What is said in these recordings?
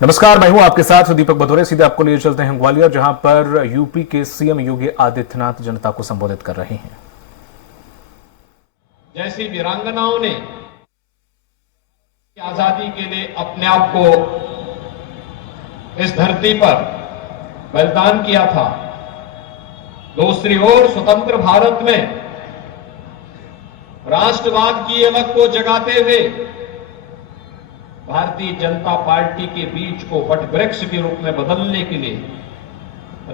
नमस्कार, मैं हूं आपके साथ दीपक बधोरे। सीधे आपको लिए चलते हैं ग्वालियर, जहां पर यूपी के सीएम योगी आदित्यनाथ जनता को संबोधित कर रहे हैं। जैसी वीरांगनाओं ने आजादी के लिए अपने आप को इस धरती पर बलिदान किया था, दूसरी ओर स्वतंत्र भारत में राष्ट्रवाद की अलग को जगाते हुए भारतीय जनता पार्टी के बीच को वटवृक्ष के रूप में बदलने के लिए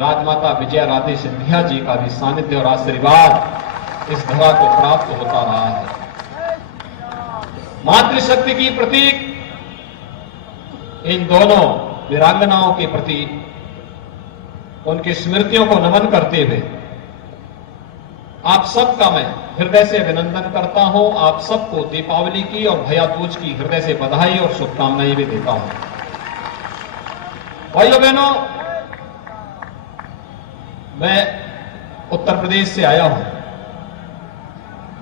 राजमाता विजया राजे सिंधिया जी का भी सानिध्य और आशीर्वाद इस धरा को प्राप्त होता रहा है। मातृशक्ति की प्रतीक इन दोनों वीरांगनाओं के प्रति उनकी स्मृतियों को नमन करते हुए आप सबका मैं हृदय से अभिनंदन करता हूं। आप सबको दीपावली की और भैया दूज की हृदय से बधाई और शुभकामनाएं भी देता हूं। भाइयों बहनों, मैं उत्तर प्रदेश से आया हूं,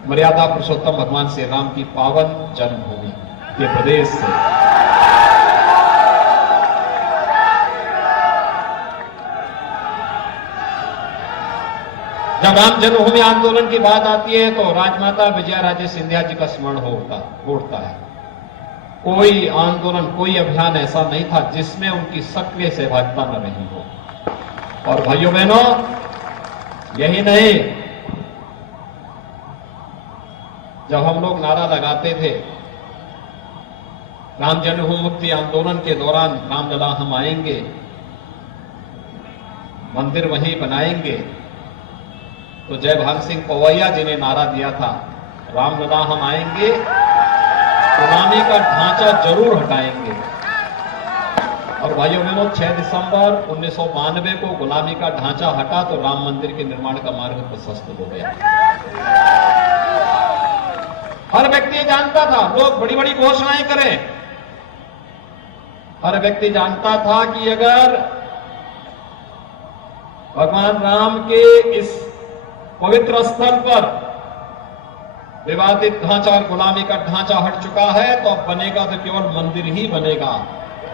मर्यादा पुरुषोत्तम भगवान श्री राम की पावन जन्मभूमि के प्रदेश से। जब राम जन्मभूमि आंदोलन की बात आती है तो राजमाता विजया राजे सिंधिया जी का स्मरण उठता है। कोई आंदोलन, कोई अभियान ऐसा नहीं था जिसमें उनकी सक्रिय सहभागिता न रही हो। और भाइयों बहनों, यही नहीं, जब हम लोग नारा लगाते थे राम जन्मभूमि मुक्ति आंदोलन के दौरान, रामलला हम आएंगे, मंदिर वहीं बनाएंगे, तो जय भान सिंह पवैया जी ने नारा दिया था, रामलला हम आएंगे, गुलामी का ढांचा जरूर हटाएंगे। और भाइयों बहनों, 6 दिसंबर 1992 को गुलामी का ढांचा हटा तो राम मंदिर के निर्माण का मार्ग प्रशस्त हो गया। हर व्यक्ति जानता था, लोग बड़ी बड़ी घोषणाएं करें, हर व्यक्ति जानता था कि अगर भगवान राम के इस पवित्र स्थल पर विवादित ढांचा और गुलामी का ढांचा हट चुका है तो अब बनेगा तो केवल मंदिर ही बनेगा।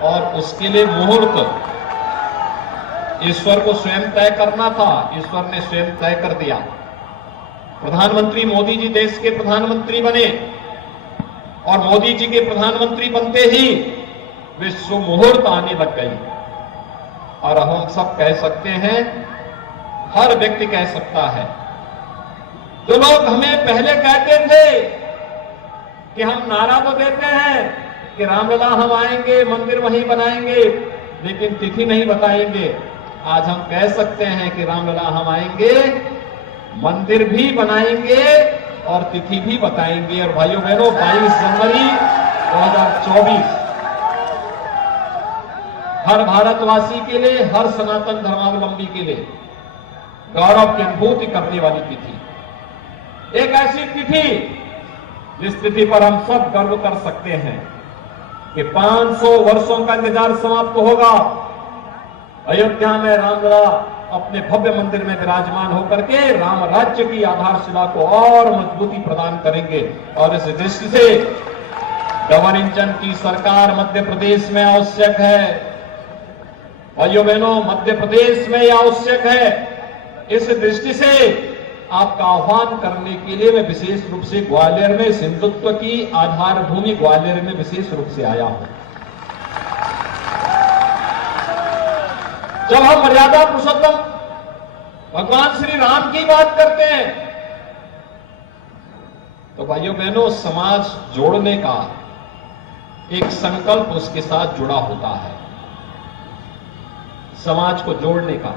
और उसके लिए मुहूर्त ईश्वर को स्वयं तय करना था, ईश्वर ने स्वयं तय कर दिया। प्रधानमंत्री मोदी जी देश के प्रधानमंत्री बने और मोदी जी के प्रधानमंत्री बनते ही विश्व मुहूर्त आने लग गई। और हम सब कह सकते हैं, हर व्यक्ति कह सकता है, जो लोग हमें पहले कहते थे कि हम नारा तो देते हैं कि रामलला हम आएंगे, मंदिर वहीं बनाएंगे, लेकिन तिथि नहीं बताएंगे, आज हम कह सकते हैं कि रामलला हम आएंगे, मंदिर भी बनाएंगे और तिथि भी बताएंगे। और भाइयों बहनों, 22 जनवरी 2024 हर भारतवासी के लिए, हर सनातन धर्मावलंबी के लिए गौरव की अनुभूति करने वाली तिथि, एक ऐसी तिथि जिस तिथि पर हम सब गर्व कर सकते हैं कि 500 वर्षों का इंतजार समाप्त होगा। अयोध्या में रामलला अपने भव्य मंदिर में विराजमान होकर के राम राज्य की आधारशिला को और मजबूती प्रदान करेंगे। और इस दृष्टि से डबल इंजन की सरकार मध्य प्रदेश में आवश्यक है। भाइयों बहनों, मध्य प्रदेश में यह आवश्यक है। इस दृष्टि से आपका आह्वान करने के लिए मैं विशेष रूप से ग्वालियर में, हिंदुत्व की आधारभूमि ग्वालियर में विशेष रूप से आया हूं। जब हम मर्यादा पुरुषोत्तम भगवान श्री राम की बात करते हैं तो भाइयों बहनों, समाज जोड़ने का एक संकल्प उसके साथ जुड़ा होता है। समाज को जोड़ने का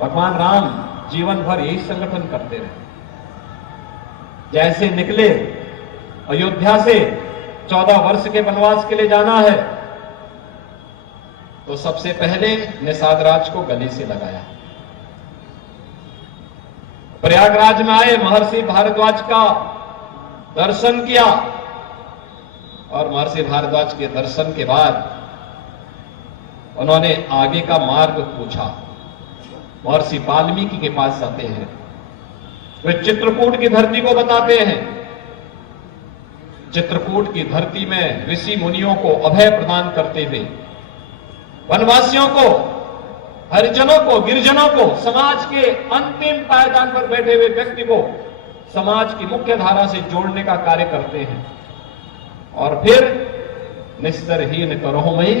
भगवान राम जीवन भर यही संगठन करते रहे। जैसे निकले अयोध्या से 14 वर्ष के वनवास के लिए जाना है तो सबसे पहले निषाद राज को गले से लगाया। प्रयागराज में आए, महर्षि भारद्वाज का दर्शन किया और महर्षि भारद्वाज के दर्शन के बाद उन्होंने आगे का मार्ग पूछा। महर्षि वाल्मीकि के पास जाते हैं, वे चित्रकूट की धरती को बताते हैं। चित्रकूट की धरती में ऋषि मुनियों को अभय प्रदान करते हुए वनवासियों को, हरिजनों को, गिरिजनों को, समाज के अंतिम पायदान पर बैठे हुए व्यक्ति को समाज की मुख्य धारा से जोड़ने का कार्य करते हैं। और फिर निस्तरहीन करोमयी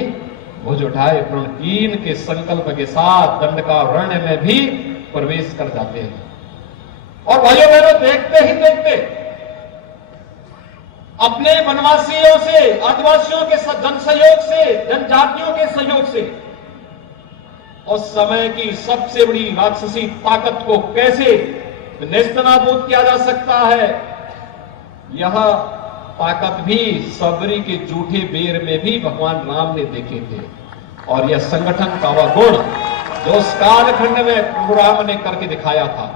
भुज उठाए प्रणकीन के संकल्प के साथ दंडकारण्य में भी प्रवेश कर जाते हैं। और भाइयों बहनों, देखते ही देखते अपने वनवासियों से, आदिवासियों के जन सहयोग से, जनजातियों के सहयोग से उस समय की सबसे बड़ी राक्षसी ताकत को कैसे नेस्तनाबूद किया जा सकता है, यह ताकत भी सबरी के जूठे बेर में भी भगवान राम ने देखे थे। और यह संगठन का वह गुण जो उस कालखंड में प्रभु राम ने करके दिखाया था,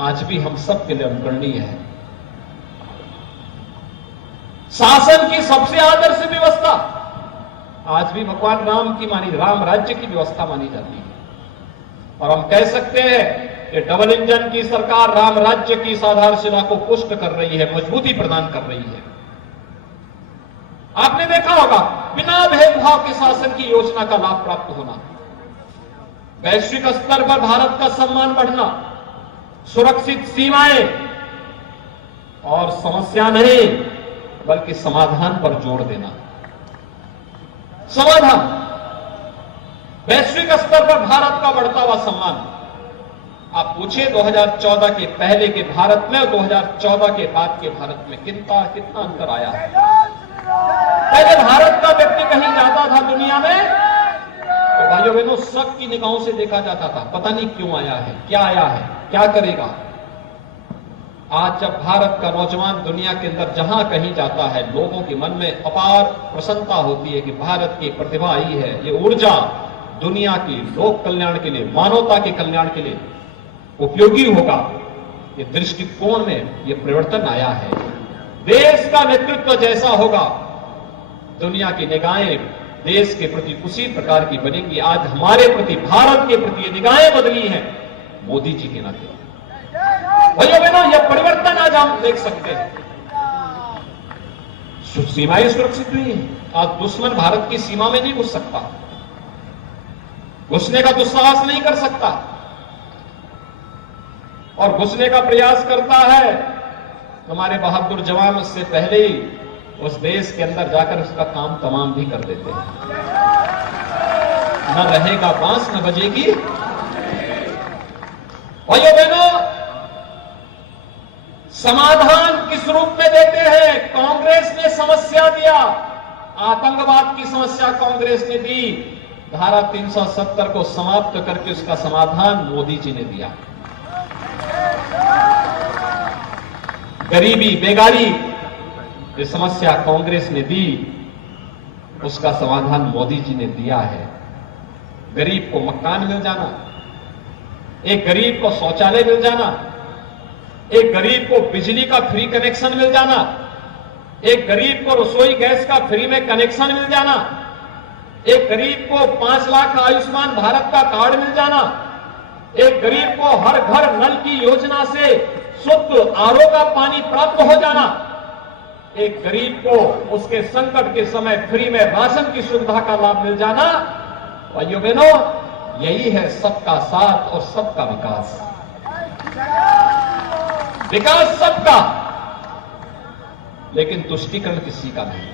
आज भी हम सब के लिए अनुकरणीय है। शासन की सबसे आदर्श व्यवस्था आज भी भगवान राम की मानी, राम राज्य की व्यवस्था मानी जाती है। और हम कह सकते हैं कि डबल इंजन की सरकार राम राज्य की आधारशिला को पुष्ट कर रही है, मजबूती प्रदान कर रही है। आपने देखा होगा, बिना भेदभाव के शासन की योजना का लाभ प्राप्त होना, वैश्विक स्तर पर भारत का सम्मान बढ़ना, सुरक्षित सीमाएं और समस्या नहीं बल्कि समाधान पर जोर देना। समाधान, वैश्विक स्तर पर भारत का बढ़ता हुआ सम्मान। आप पूछिए 2014 के पहले के भारत में और 2014 के बाद के भारत में कितना अंतर आया है। पहले भारत का व्यक्ति कहीं जाता था दुनिया में तो भाइयों बहनों शक की निगाहों से देखा जाता था, पता नहीं क्यों आया है, क्या करेगा। आज जब भारत का नौजवान दुनिया के अंदर जहां कहीं जाता है, लोगों के मन में अपार प्रसन्नता होती है कि भारत की प्रतिभा आई है, ये ऊर्जा दुनिया की लोक कल्याण के लिए, मानवता के कल्याण के लिए उपयोगी होगा। ये दृष्टिकोण में ये परिवर्तन आया है। देश का नेतृत्व जैसा होगा, दुनिया की निगाहें देश के प्रति उसी प्रकार की बनेंगी। आज हमारे प्रति, भारत के प्रति ये निगाहें बदली हैं मोदी जी के नाते। भाइयों बहनों, यह परिवर्तन आज हम देख सकते हैं। सीमाएं सुरक्षित हुई हैं। आज दुश्मन भारत की सीमा में नहीं घुस सकता, घुसने का दुस्साहस नहीं कर सकता, और घुसने का प्रयास करता है हमारे बहादुर जवान उससे पहले ही उस देश के अंदर जाकर उसका काम तमाम भी कर देते हैं। न रहेगा बांस न बजेगी। भाइयों बहनों, समाधान किस रूप में देते हैं? कांग्रेस ने समस्या दिया, आतंकवाद की समस्या कांग्रेस ने दी, धारा 370 को समाप्त करके उसका समाधान मोदी जी ने दिया। गरीबी, बेगारी ये समस्या कांग्रेस ने दी, उसका समाधान मोदी जी ने दिया है। गरीब को मकान मिल जाना, एक गरीब को शौचालय मिल जाना, एक गरीब को बिजली का फ्री कनेक्शन मिल जाना, एक गरीब को रसोई गैस का फ्री में कनेक्शन मिल जाना, एक गरीब को 5 लाख आयुष्मान भारत का कार्ड मिल जाना, एक गरीब को हर घर नल की योजना से शुद्ध आरओ का पानी प्राप्त हो जाना, एक गरीब को उसके संकट के समय फ्री में राशन की सुविधा का लाभ मिल जाना। भाइयों बहनों, यही है सबका साथ और सबका विकास। विकास सबका, लेकिन तुष्टीकरण किसी का नहीं।